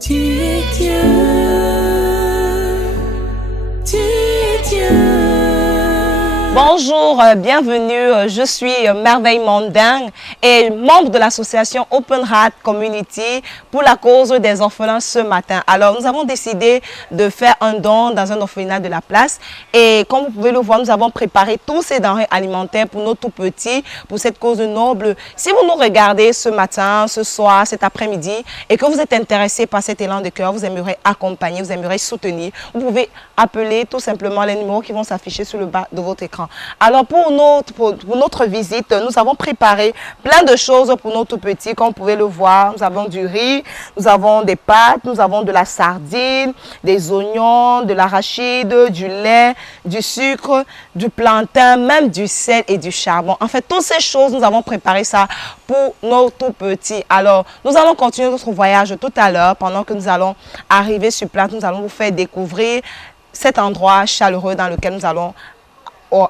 Tu es Dieu, tu es Dieu. Bonjour, bienvenue, je suis Merveille Monding et membre de l'association Open Heart Community pour la cause des orphelins ce matin. Alors, nous avons décidé de faire un don dans un orphelinat de la place et comme vous pouvez le voir, nous avons préparé tous ces denrées alimentaires pour nos tout-petits, pour cette cause noble. Si vous nous regardez ce matin, ce soir, cet après-midi et que vous êtes intéressé par cet élan de cœur, vous aimeriez accompagner, vous aimeriez soutenir, vous pouvez appeler tout simplement les numéros qui vont s'afficher sur le bas de votre écran. Alors pour notre visite, nous avons préparé plein de choses pour nos tout petits. Comme vous pouvez le voir, nous avons du riz, nous avons des pâtes, nous avons de la sardine, des oignons, de l'arachide, du lait, du sucre, du plantain, même du sel et du charbon. En fait, toutes ces choses, nous avons préparé ça pour nos tout petits. Alors, nous allons continuer notre voyage tout à l'heure. Pendant que nous allons arriver sur place, nous allons vous faire découvrir cet endroit chaleureux dans lequel nous allons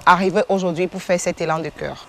arriver aujourd'hui pour faire cet élan de cœur.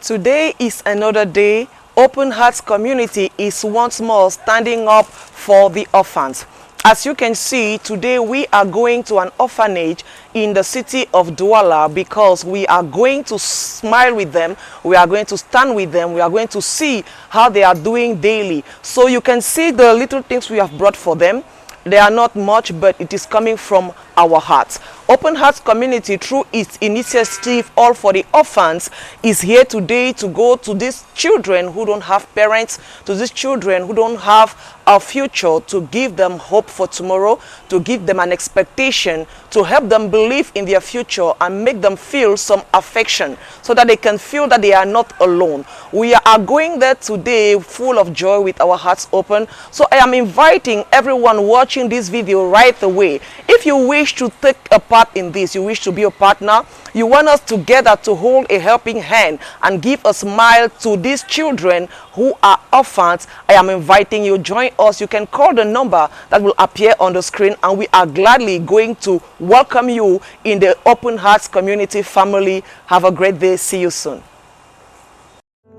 Today is another day. Open Hearts Community is once more standing up for the orphans. As you can see, today we are going to an orphanage in the city of Douala because we are going to smile with them, we are going to stand with them, we are going to see how they are doing daily. So you can see the little things we have brought for them. They are not much, but it is coming from our hearts. Open Hearts Community, through its initiative All for the Orphans, is here today to go to these children who don't have parents, to these children who don't have a future, to give them hope for tomorrow, to give them an expectation, to help them believe in their future and make them feel some affection so that they can feel that they are not alone. We are going there today full of joy with our hearts open. So I am inviting everyone watching this video right away. If you wish to take a part in this, you wish to be a partner, you want us together to hold a helping hand and give a smile to these children who are orphans, I am inviting you, join us. You can call the number that will appear on the screen and we are gladly going to welcome you in the Open Hearts Community family. Have a great day. See you soon.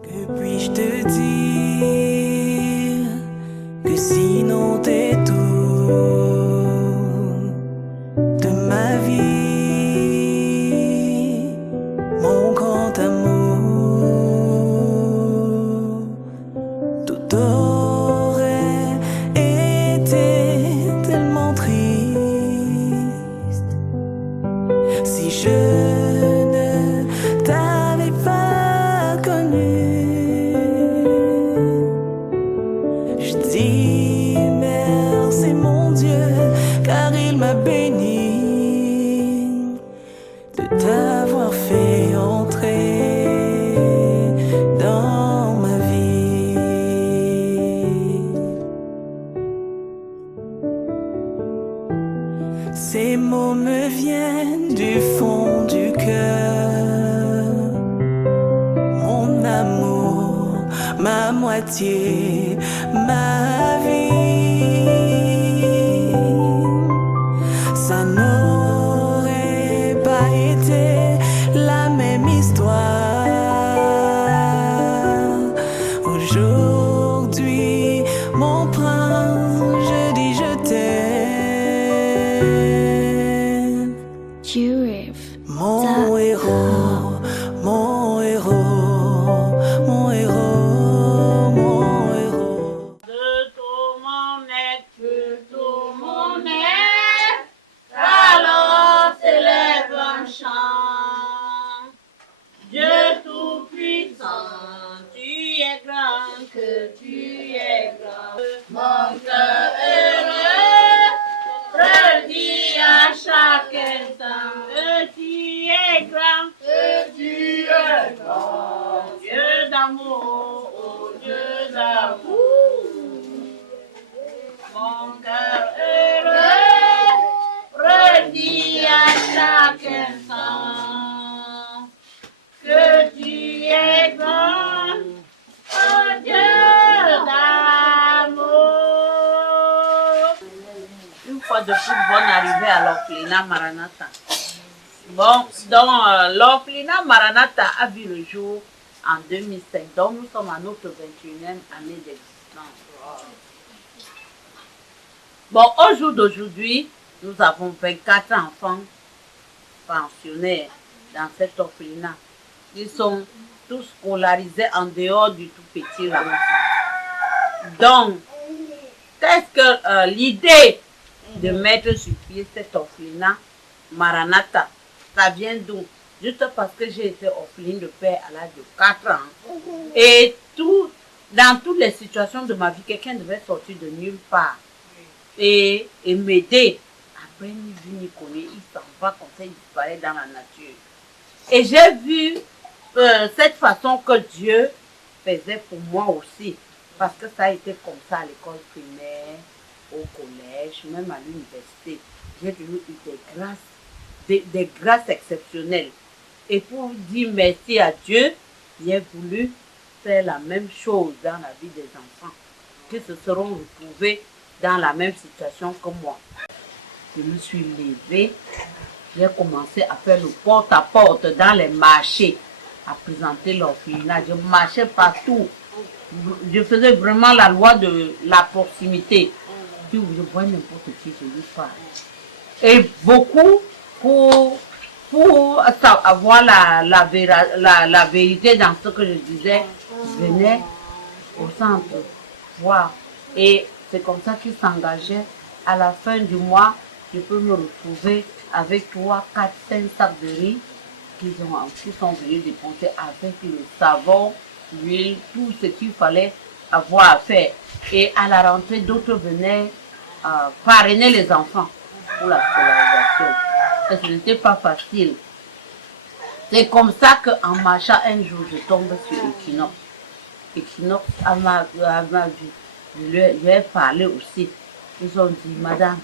Que puis-je te dire que sinon t'es tout de ma vie, mon grand amour, tout aurait été tellement triste si je ne t'avais pas connu. Je dis merci mon Dieu, car il m'a béni de t'avoir fait entrer dans ma vie. Ces mots me viennent du fond du cœur, mon amour, ma moitié, ma vie. Ça n'aurait pas été la même histoire. Aujourd'hui, mon prince, je dis je t'aime. Mon héros, mon héros, mon héros, mon héros. De tout mon être, alors s'élève un chant. Dieu tout-puissant, tu es grand, que tu es grand. Mon cœur heureux, redit à chaque instant que tu es grand, que tu es grand. Dieu d'amour, oh Dieu d'amour. Mon cœur heureux, redit à chaque instant que tu es grand, oh Dieu d'amour. Une fois de plus, bonne arrivée à l'orphelinat Maranatha. Bon, donc l'orphelinat Maranatha a vu le jour en 2005. Donc nous sommes à notre 21e année d'existence. Bon, au jour d'aujourd'hui, nous avons 24 enfants pensionnaires dans cet orphelinat. Ils sont tous scolarisés en dehors du tout petit là. Donc, qu'est-ce que l'idée de mettre sur pied cet orphelinat Maranatha, ça vient d'où? Juste parce que j'ai été orpheline de père à l'âge de 4 ans. Et dans toutes les situations de ma vie, quelqu'un devait sortir de nulle part et m'aider. Après, ni vu ni connu, il s'en va comme ça, il disparaît dans la nature. Et j'ai vu cette façon que Dieu faisait pour moi aussi. Parce que ça a été comme ça à l'école primaire, au collège, même à l'université. J'ai toujours eu des grâces exceptionnelles. Et pour dire merci à Dieu, j'ai voulu faire la même chose dans la vie des enfants, qui se seront retrouvés dans la même situation que moi. Je me suis levée, j'ai commencé à faire le porte-à-porte dans les marchés, à présenter l'orphelinat. Je marchais partout. Je faisais vraiment la loi de la proximité. Je vois n'importe qui, je lui parle. Et beaucoup, pour avoir la vérité dans ce que je disais, venaient au centre voir. Et c'est comme ça qu'ils s'engageaient. À la fin du mois, je peux me retrouver avec 3, 4, 5 sacs de riz qu'ils sont venus dépenser avec le savon, l'huile, tout ce qu'il fallait avoir à faire. Et à la rentrée, d'autres venaient parrainer les enfants pour la scolarisation. Et ce n'était pas facile. C'est comme ça qu'en marchant un jour, je tombe sur Equinox. Equinox m'a vu. Je lui ai parlé aussi. Ils ont dit, madame,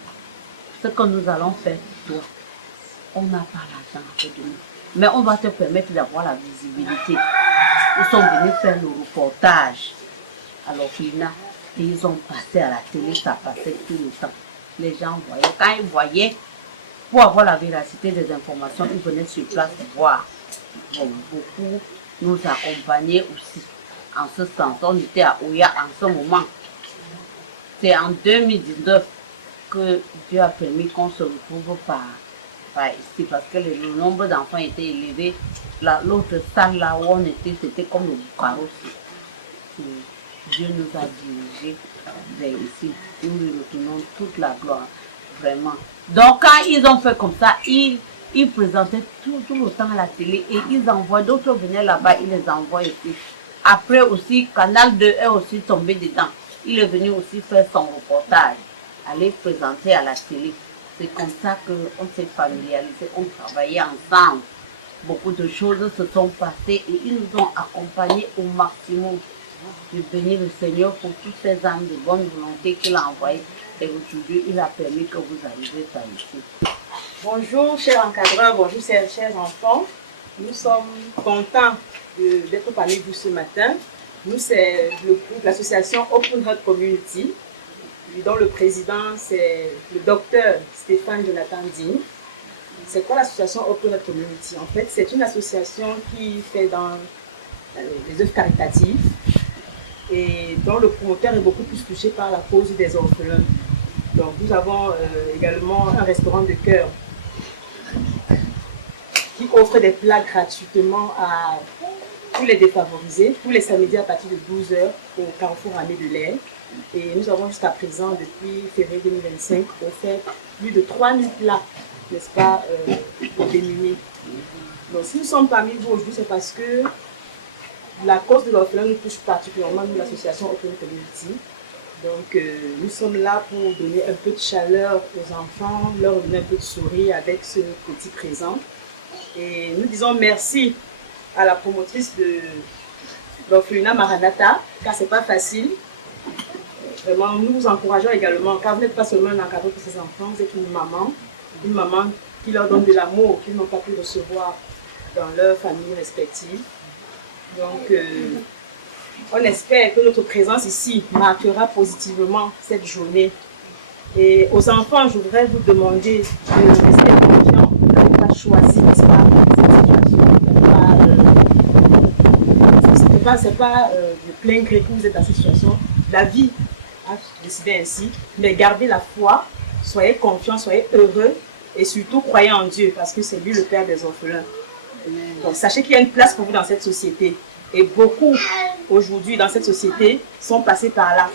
ce que nous allons faire pour toi, on n'a pas l'argent à faire de nous. Mais on va te permettre d'avoir la visibilité. Ils sont venus faire le reportage à l'orphelinat et ils ont passé à la télé, ça passait tout le temps. Les gens voyaient. Quand ils voyaient, pour avoir la véracité des informations, ils venaient sur place voir. Bon, beaucoup nous accompagnaient aussi. En ce sens, on était à Oya en ce moment. C'est en 2019 que Dieu a permis qu'on se retrouve par ici, parce que le nombre d'enfants était élevé. L'autre salle là où on était, c'était comme le Bucaro aussi. Dieu nous a dirigés vers ici. Nous lui retournons toute la gloire, vraiment. Donc quand ils ont fait comme ça, ils présentaient tout le temps à la télé et ils envoient, d'autres venaient là-bas, ils les envoient ici. Après aussi, Canal 2 est aussi tombé dedans. Il est venu aussi faire son reportage, aller présenter à la télé. C'est comme ça qu'on s'est familiarisé, on travaillait ensemble. Beaucoup de choses se sont passées et ils nous ont accompagnés au maximum. Je bénis le Seigneur pour toutes ces âmes de bonne volonté qu'il a envoyées. Et aujourd'hui, il a permis que vous arriviez par ici. Bonjour, chers encadreurs, bonjour, chers enfants. Nous sommes contents d'être parmi vous ce matin. Nous, c'est le groupe, l'association Open Heart Community, dont le président, c'est le docteur Stéphane Jonathan Digne. C'est quoi l'association Open Heart Community? En fait, c'est une association qui fait dans les œuvres caritatives et dont le promoteur est beaucoup plus touché par la cause des orphelins. Donc, nous avons également un restaurant de cœur qui offre des plats gratuitement à tous les défavorisés, tous les samedis à partir de 12 h au Carrefour Armée de l'Air. Et nous avons jusqu'à présent, depuis février 2025, offert plus de 3000 plats, n'est-ce pas, aux démunis. Donc, si nous sommes parmi vous aujourd'hui, c'est parce que la cause de l'orphelin nous touche particulièrement, nous, l'association Open Community. Donc, nous sommes là pour donner un peu de chaleur aux enfants, leur donner un peu de sourire avec ce petit présent. Et nous disons merci à la promotrice de l'orphelinat Maranatha, car ce n'est pas facile. Vraiment, nous vous encourageons également, car vous n'êtes pas seulement un encadreur pour ces enfants, vous êtes une maman qui leur donne de l'amour qu'ils n'ont pas pu recevoir dans leur famille respective. Donc, on espère que notre présence ici marquera positivement cette journée. Et aux enfants, je voudrais vous demander de rester confiants. Vous n'avez pas choisi, n'est-ce pas, cette situation. Ce n'est pas de plein gré que vous êtes dans cette situation. La vie a décidé ainsi. Mais gardez la foi, soyez confiants, soyez heureux et surtout croyez en Dieu parce que c'est lui le Père des orphelins. Donc sachez qu'il y a une place pour vous dans cette société. Et beaucoup aujourd'hui dans cette société sont passés par là.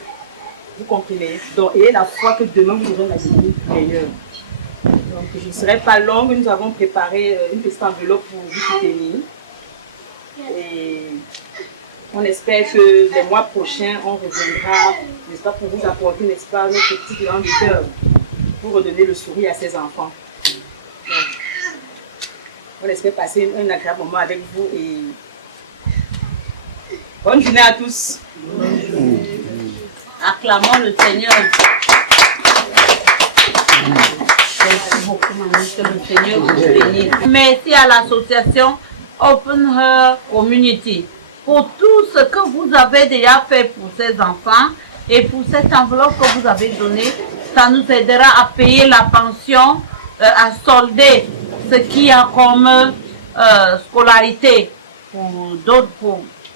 Vous comprenez? Donc ayez la foi que demain vous aurez une avenir meilleure. Donc je ne serai pas longue, nous avons préparé une petite enveloppe pour vous soutenir. Et on espère que les mois prochains, on reviendra, n'est-ce pas, pour vous apporter, n'est-ce pas, notre petit grand de cœur pour redonner le sourire à ces enfants. Donc, on espère passer un agréable moment avec vous et bonne journée à tous. Acclamons le Seigneur. Merci beaucoup, maman, que le Seigneur vous bénisse. Merci à l'association Open Heart Community pour tout ce que vous avez déjà fait pour ces enfants et pour cette enveloppe que vous avez donnée. Ça nous aidera à payer la pension, à solder ce qu'il y a comme scolarité pour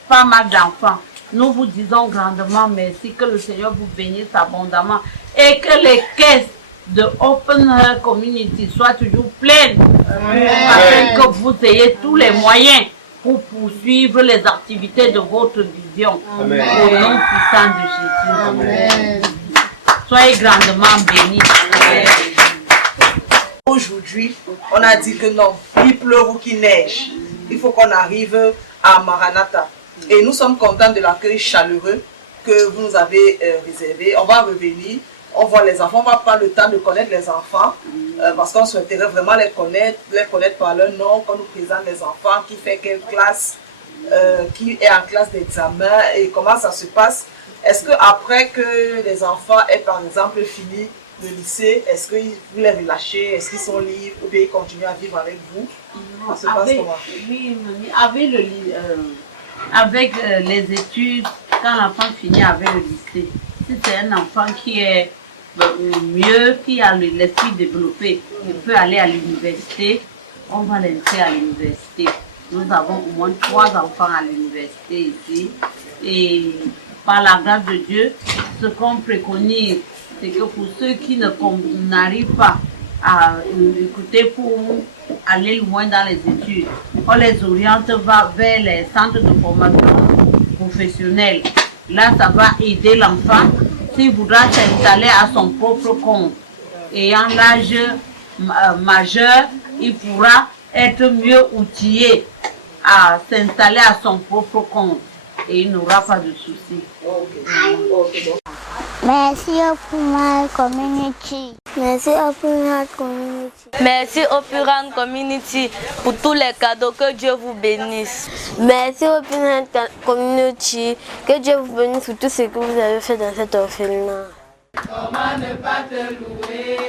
pas mal d'enfants. Nous vous disons grandement merci, que le Seigneur vous bénisse abondamment et que les caisses de Open Heart Community soient toujours pleines afin que vous ayez tous les moyens pour poursuivre les activités de votre vision. Amen. Au nom puissant de Jésus. Amen. Soyez grandement bénis. Aujourd'hui, on a dit que non, il pleut ou qu'il neige, il faut qu'on arrive à Maranatha. Et nous sommes contents de l'accueil chaleureux que vous nous avez réservé. On va revenir, on voit les enfants, on va prendre le temps de connaître les enfants parce qu'on souhaiterait vraiment les connaître par leur nom, qu'on nous présente les enfants, qui fait quelle classe, qui est en classe d'examen et comment ça se passe. Est-ce qu'après que les enfants aient par exemple fini le lycée, est-ce que vous les relâchez, est-ce qu'ils sont libres ou bien ils continuent à vivre avec vous? Ça se passe comment? Oui, avec les études, quand l'enfant finit avec le lycée, si c'est un enfant qui est mieux, qui a l'esprit développé, il peut aller à l'université, on va l'inscrire à l'université. Nous avons au moins 3 enfants à l'université ici. Et par la grâce de Dieu, ce qu'on préconise, c'est que pour ceux qui n'arrivent pas à écouter pour aller loin dans les études, on les oriente vers les centres de formation professionnelle. Là, ça va aider l'enfant s'il voudra s'installer à son propre compte. Ayant l'âge majeur, il pourra être mieux outillé à s'installer à son propre compte et il n'aura pas de soucis. Merci Open Heart Community. Merci Open Heart Community. Merci Open Heart Community pour tous les cadeaux. Que Dieu vous bénisse. Merci Open Heart Community. Que Dieu vous bénisse pour tout ce que vous avez fait dans cet orphelinat. Comment ne pas te louer?